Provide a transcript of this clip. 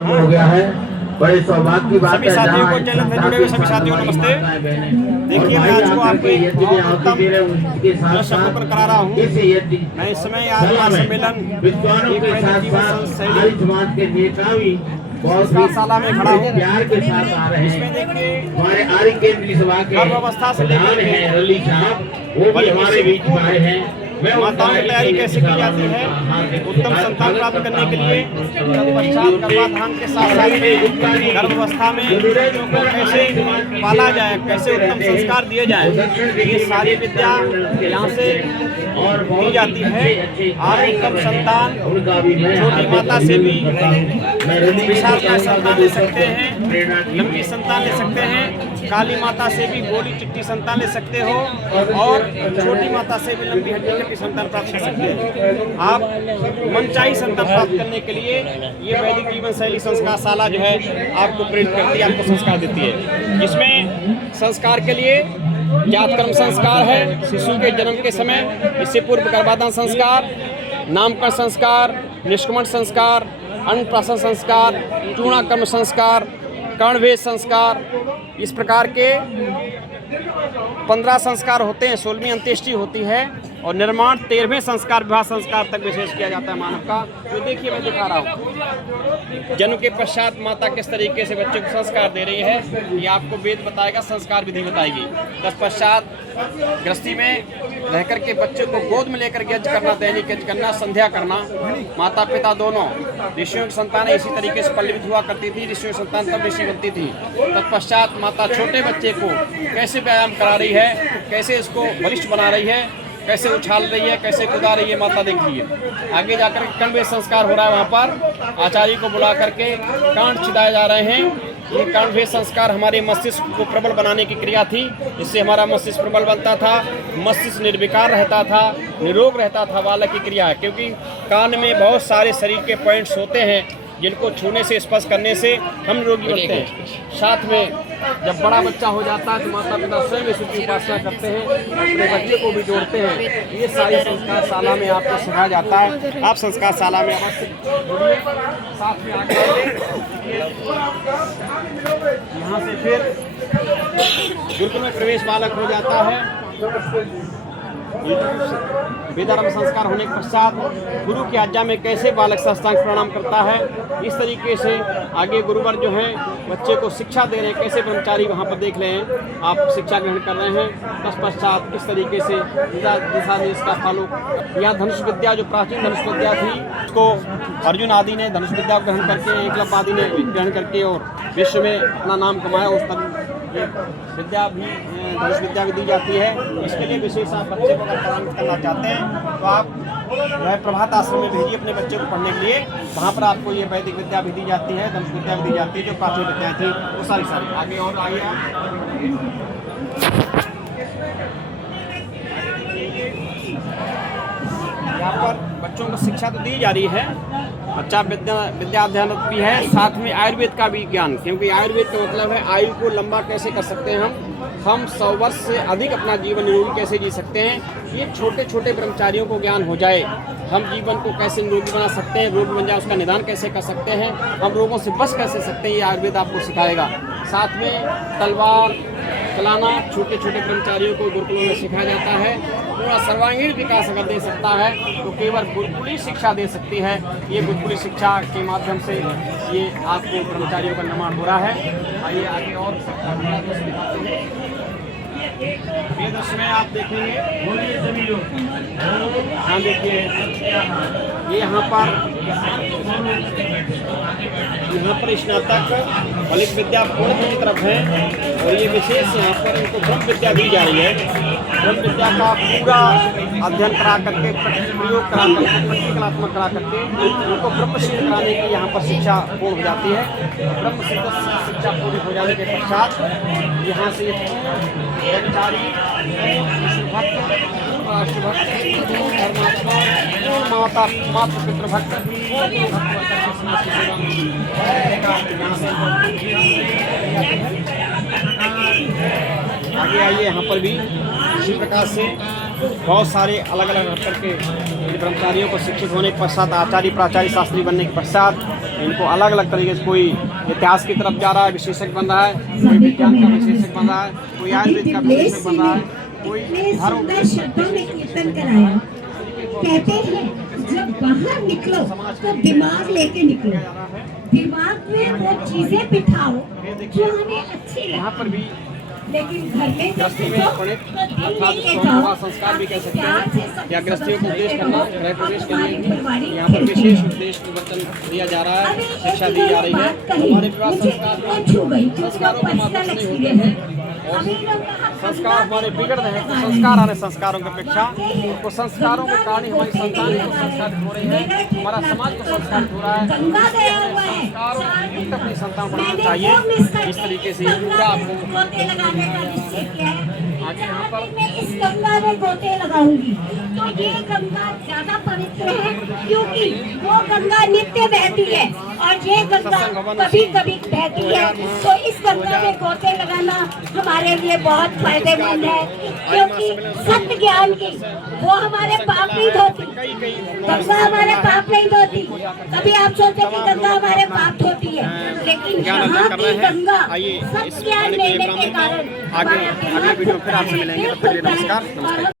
हो गया है। बड़े सौभाग्य की बात सभी है। साथियों को चैनल से जुड़े हुए सभी साथियों को नमस्ते। देखिए मैं आज को आपको एक बहुत उत्तम दृश्य अवलोकन करा रहा हूँ। मैं इस समय आत्मा सम्मेलन एक वैदिक जीवन शैली शाला में खड़ा हूँ। प्यार के साथ आ रहे इसमें हैं देखिए हमारे आर्य केंद्रीय सभा के गर्भावस्था से लेकर के रली साहब, वो भी हमारे बीच में आए हैं। माताओं की तैयारी कैसे की जाती है उत्तम संतान प्राप्त करने के लिए, तत्पश्चात गर्भाधान के साथ साथ में गर्भावस्था में बच्चों को कैसे पाला जाए, कैसे उत्तम संस्कार दिए जाए, ये सारी विद्या यहाँ से दी जाती है। आप उत्तम संतान छोटी माता से भी विशाल संतान ले सकते हैं, लंबी संतान ले सकते हैं, काली माता से भी गोली चिट्टी संतान ले सकते हो और छोटी माता से भी लंबी हड्डी की संतान प्राप्त कर सकते हैं। आप मनचाही संतान प्राप्त करने के लिए ये वैदिक जीवन शैली संस्कार शाला जो है आपको प्रेरित करती है, आपको संस्कार देती है। इसमें संस्कार के लिए जातकर्म संस्कार है, शिशु के जन्म के समय, इससे पूर्व गर्भाधान संस्कार, नामकरण संस्कार, निष्क्रमण संस्कार, अन्नप्राशन संस्कार, चूर्णाकर्म संस्कार, कर्णभेद संस्कार, इस प्रकार के 15 संस्कार होते हैं। 16वीं अंत्येष्टि होती है और निर्माण 13वें संस्कार विवाह संस्कार तक विशेष किया जाता है मानव का। तो देखिए मैं दिखा रहा हूँ जन्म के पश्चात माता किस तरीके से बच्चे को संस्कार दे रही है, ये आपको वेद बताएगा, संस्कार विधि बताएगी। तत्पश्चात गृहस्थी में रह करके बच्चे को गोद में लेकर के यज्ञ करना, दैनिक यज्ञ करना, संध्या करना। माता पिता दोनों ऋषियों की संतान इसी तरीके से पल्लवित हुआ करती थी, ऋषियों की संतान तब ऋषि बनती थी। तत्पश्चात माता छोटे बच्चे को कैसे व्यायाम करा रही है, कैसे इसको बलिष्ठ बना रही है, कैसे उछाल रही है, कैसे कुदा रही है, माता देख रही है। आगे जाकर कर्णवेद संस्कार हो रहा है, वहाँ पर आचार्य को बुला करके कांड छिदाए जा रहे हैं। ये कर्णवेद संस्कार हमारे मस्तिष्क को प्रबल बनाने की क्रिया थी, इससे हमारा मस्तिष्क प्रबल बनता था, मस्तिष्क निर्विकार रहता था, निरोग रहता था, बालक की क्रिया है। क्योंकि कान में बहुत सारे शरीर के पॉइंट्स होते हैं जिनको छूने से, स्पर्श करने से हम निरोगी बनते हैं। साथ में जब बड़ा बच्चा हो जाता है तो माता पिता स्वयं इसकी उपासना करते हैं, अपने बच्चे को भी जोड़ते हैं। ये सारी संस्कार शाला में आपको सिखाया जाता है। आप संस्कार शाला में अवश्य जुड़िए। साथ में आगे यहाँ से फिर गुरुकुल में प्रवेश बालक हो जाता है। वेदारंभ संस्कार होने के पश्चात गुरु की आज्ञा में कैसे बालक साष्टांग प्रणाम करता है, इस तरीके से आगे गुरुवर जो हैं बच्चे को शिक्षा दे रहे हैं। कैसे ब्रह्मचारी वहाँ पर देख रहे हैं, आप शिक्षा ग्रहण कर रहे हैं। तत्पश्चात किस तरीके से दिशा ने इसका फॉलो। यह धनुष विद्या जो प्राचीन धनुष विद्या थी, उसको अर्जुन आदि ने धनुष विद्या ग्रहण करके, एकलव्य आदि ने ग्रहण करके और विश्व में अपना नाम कमाया। उस पर विद्या भी, धनुष विद्या भी दी जाती है। इसके लिए विशेष आप बच्चे को अगर प्रदान करना चाहते हैं तो आप वह प्रभात आश्रम में भेजिए अपने बच्चे को पढ़ने के लिए। वहाँ पर आपको ये वैदिक विद्या भी दी जाती है, धनुष विद्या भी दी जाती है, जो प्राचीन विद्याएँ थी वो सारी आगे। और आइए यहाँ पर बच्चों को शिक्षा तो दी जा रही है, बच्चा विद्या अध्ययन भी है, साथ में आयुर्वेद का भी ज्ञान। क्योंकि आयुर्वेद का मतलब है आयु को लंबा कैसे कर सकते हैं हम 100 वर्ष से अधिक अपना जीवन निरोगी कैसे जी सकते हैं। ये छोटे छोटे ब्रह्मचारियों को ज्ञान हो जाए, हम जीवन को कैसे निरोगी बना सकते हैं, रोग बन जाए उसका निदान कैसे कर सकते हैं, हम रोगों से बच कैसे सकते हैं, ये आयुर्वेद आपको सिखाएगा। साथ में तलवार चलाना छोटे छोटे ब्रह्मचारियों को गुरुकुलों में सिखाया जाता है। पूरा सर्वांगीण विकास अगर दे सकता है तो केवल गुरुकुली शिक्षा दे सकती है। ये गुरुकुली शिक्षा के माध्यम से ये आपको ब्रह्मचारियों का निर्माण हो रहा है। आइए आगे और ये दृश्य में आप देखेंगे, हाँ देखिए ये यहाँ पर स्नातक फलित विद्या पूर्ण की तरफ है और ये विशेष यहाँ पर इनको ब्रह्म विद्या दी जा रही है। ब्रह्म विद्या का पूरा अध्ययन करा करके, प्रयोग करा करके, प्रैक्टिकलात्मक करा करके उनको ब्रह्म सिद्ध कराने की यहाँ पर शिक्षा पूर्ण हो जाती है। ब्रह्म सिद्ध शिक्षा पूरी हो जाने के पश्चात यहाँ से माता मातृ पितृभक्त आगे आइए। यहाँ पर भी इसी प्रकार से बहुत सारे अलग अलग स्तर के ब्रह्मचारियों को शिक्षित होने के पश्चात आचार्य प्राचार्य शास्त्री बनने के पश्चात इनको अलग अलग तरीके से, कोई इतिहास की तरफ जा रहा है, विशेषज्ञ बन रहा है, कोई विज्ञान का विशेषज्ञ बन रहा है, कोई आयुर्वेद का विशेषज्ञ बन रहा है, कोई धर्म सुंदर शब्दों में कीर्तन कराया। कहते हैं जब बाहर निकलो तो दिमाग लेके निकलो, दिमाग में वो चीजें बिठाओ जो हमें अच्छी यहाँ पर लगती, भी लेकिन घर में जब गृहस्थी में घुसो पढ़े तो दिल अर्थात लेके सौंदर्य जाओ, का संस्कार भी कह सकते प्यार से हैं, सब या गृहस्थियों को उपदेश सदस्य करना, रहो गृह प्रवेश और करने तुम्हारी की फुलवाड़ी यहाँ पर खिलती विशेष है। उपदेश वचन दिया जा रहा अभी है, एक शिक्षा दी जा रही है। बात कही, हमारे विवाह मुझे संस्कार वो छू गई, में संस्कारों के माध्यम से नहीं होते हैं, और अभी लोग कहा संस्कार हमारे बिगड़ रहे हैं, तो संस्कार आने संस्कारों की अपेक्षा, तो संस्कारों के कारण ही हमारी संतान को संस्कारित हो रही है, हमारा समाज को संस्कारित हो रहा है। गंगा गया हुआ है, संस्कारों युक्त अपनी संतान बनाना मैंने चाहिए। वो मिस कर इस दी। तरीके से इस पूरा गंगा आपको में गोते लगाने का निश्चय किया है। आगे यहाँ पर मैं इस गंगा में गोते लगाऊंगी, तो ये गंगा ज्यादा पवित्र है क्योंकि वो गंगा नित्य बहती है और ये गंगा कभी कभी बहती है, तो इस गंगा में गोते लगाना हमारे लिए बहुत फायदेमंद है, क्योंकि सत्य ज्ञान की वो हमारे पाप नहीं धोती, गंगा हमारे पाप नहीं धोती। कभी आप सोचते कि गंगा हमारे पाप धोती है, लेकिन ज्ञान यहाँ अर्जन कर की रहे हैं। गंगा आइए इस सत्य ज्ञान गाने के लिए लेने के विराम देते हैं। कारण आगे अगले वीडियो में फिर आपसे मिलेंगे, तब तक के लिए नमस्कार।